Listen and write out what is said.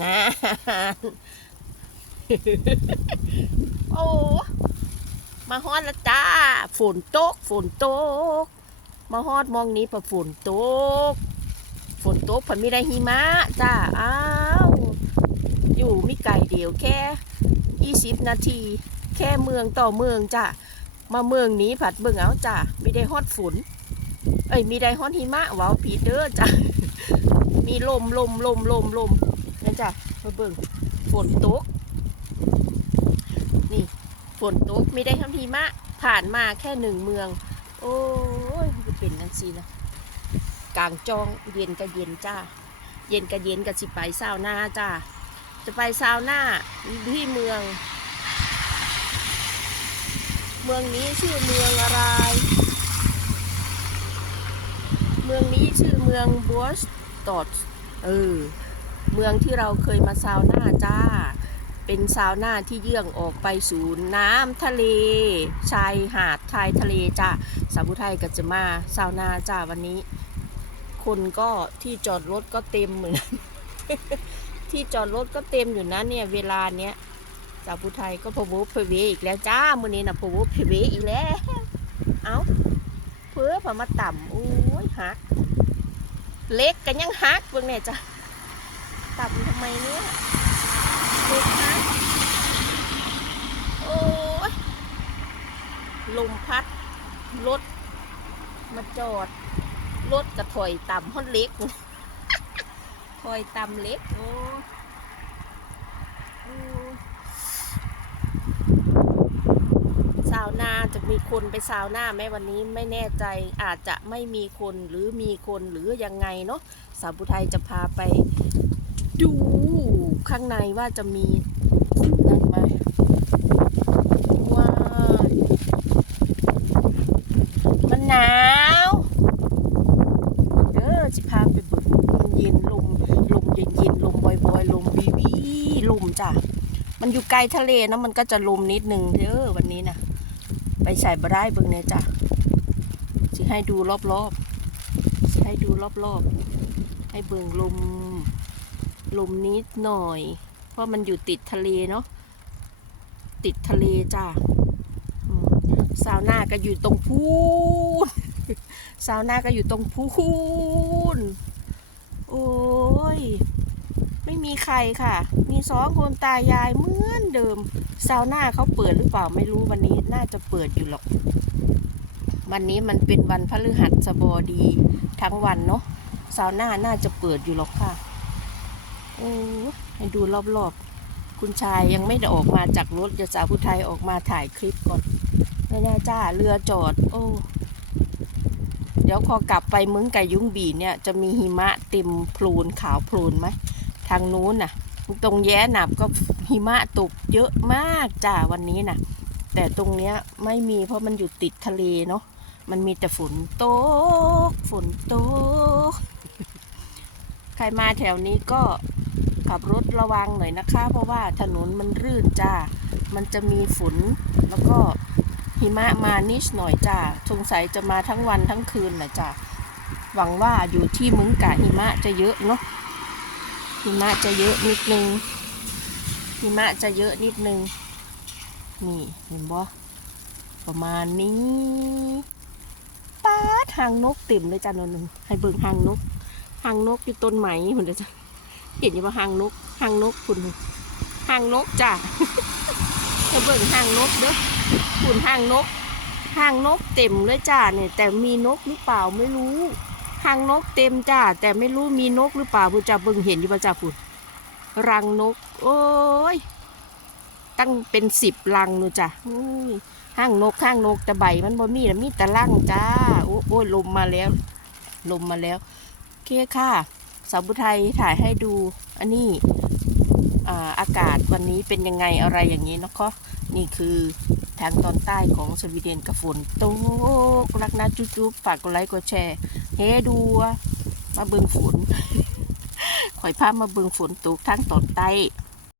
งานโอ้มาฮอดล้วจ้า ฝนตก ฝนตก มาฮอดมองนี้พอฝนตก ฝนตกผันม่ได้หิมะจ้า อ้าว อยู่ไม่ไกลเดียวแค่ยี่สิบนาที แค่เมืองต่อเมืองจ้า มาเมืองนี้ผัดเบิ่งเอาจ้าไม่ได้ฮอดฝน เอ้ย มีได้ฮอดหิมะว้าวผิดเด้อจ้า มีลมลมลมลมลม นั่นจ้ะมาเบิ่งฝนตก นี่ฝนตกไม่ได้ทั้งหิมะ ผ่านมาแค่หนึ่งเมือง โอ้ยมันจะเป็นนั่นสินะกลางจองเย็นก็เย็นจ้า เย็นก็เย็นก็สิไปซาวนาจ้า จะไปซาวนาที่เมือง เมืองนี้ชื่อเมืองอะไร เมืองนี้ชื่อเมืองบัวสตอดเออ เมืองที่เราเคยมาซาวน่าจ้า เป็นซาวน่าที่เยื่องออกไปสู่น้ำทะเล ชายหาดชายทะเลจ้าสาวผู้ไทยก็จะมาซาวน่าจ้าวันนี้ คนก็ที่จอดรถก็เต็มเหมือนที่จอดรถก็เต็มอยู่นะเนี่ยเวลาเนี้ยสาวผู้ไทยก็พวบพเวอีกแล้วจ้ามื้อนี้นะพวบพเวอีกแล้ว เอ้าเพื่อพอมาต่ำโอ้ยหัก เล็กกันยังหักเบิ่งเนี่ยจ้ะ ต่ำทำไมเนี่ยเล็กหักโอ้ยลมพัด รถ มาจอด รถกระถอยต่ำฮอดเล็กถอยต่ำเล็กโอ้โอ้ซาวนาจะมีคนไปซาวนาไหมวันนี้ไม่แน่ใจอาจจะไม่มีคนหรือมีคนหรือยังไงเนาะสาวบุไทยจะพาไป ดูข้างในว่าจะมีนั่นไหมว้าวมันหนาวเด้อจะพาไปบิกมันเย็นลมลมเย็นเย็นๆลมบ่อยๆลมวีวีลมจ้ะมันอยู่ไกลทะเลนะมันก็จะลมนิดนึงเด้อวันนี้นะไปใส่บได้เบิ่งเนี่ยจ้ะสิให้ดูรอบๆให้ดูรอบๆ ให้เบิ่งลม ลมนิดหน่อย เพราะมันอยู่ติดทะเลเนาะติดทะเลจ้ะอืมซาวน่าก็อยู่ตรงพูนซาวน่าก็อยู่ตรงพูนโอ้ย ไม่มีใครค่ะ มีสองคนตายายเหมือนเดิมซาวน่าเขาเปิดหรือเปล่าไม่รู้วันนี้น่าจะเปิดอยู่หรอก วันนี้มันเป็นวันพฤหัสบดีทั้งวันเนาะซาวน่าน่าจะเปิดอยู่หรอกค่ะ โอ้ให้ดูรอบๆ คุณชายยังไม่ได้ออกมาจากรถจะสาวผู้ไทยออกมาถ่ายคลิปก่อนไม่แน่จ้าเรือจอด โอ้เดี๋ยวพอกลับไปมึงไก่ยุ้งบีเนี่ยจะมีหิมะเต็มพลูนขาวพลูนไหมทางนู้นน่ะ ตรงแย้หนับก็หิมะตกเยอะมากจ้าวันนี้น่ะ แต่ตรงเนี้ยไม่มีเพราะมันอยู่ติดทะเลเนาะมันมีแต่ฝนตกฝนตกใครมาแถวนี้ก็ ขับรถระวังหน่อยนะคะ เพราะว่าถนนมันรื่นจ้า มันจะมีฝนแล้วก็หิมะมานิดหน่อยจ้าสงสัยจะมาทั้งวันทั้งคืนนะจ้าหวังว่าอยู่ที่มึงกะหิมะจะเยอะเนาะหิมะจะเยอะนิดนึงหิมะจะเยอะนิดนึง นี่เห็นบ่ประมาณนี้ป้าดหางนกเต็มเลยจ้ะนนหนึ่งให้เบิ่งหางนกหางนกอยู่ต้นไหมคุณเด้อจ้ะ เห็นอยู่ว่าหางนกหางนกคุณหางนกจ้ะให้เบิ่งหางนกเด้อคุณหางนกหางนกเต็มเลยจ้าเนี่ยแต่มีนกหรือเปล่าไม่รู้หางนกเต็มจ้าแต่ไม่รู้มีนกหรือเปล่าพุจะเบิ่งเห็นอยู่ป่ะจ้าพุดรังนก โอ้ยตั้งเป็นสิบรังเนูจ้ะห้างนกห้างนกแต่ใบมันบ่มีแล้วมีแต่รังจ้าโอ้โอ้ยลมมาแล้ว ลมมาแล้วโอเคค่ะ สาวบุไทยถ่ายให้ดูอันนี้อ่าอากาศวันนี้เป็นยังไงอะไรอย่างนี้นะคะนี่คือทางตอนใต้ของสวีเดนกับฝนตกรักนะจุ๊บๆฝากกดไลค์กดแชร์เฮ้ดูมาเบิงฝนข่อยภาพมาเบิงฝนตกทางตอนใต้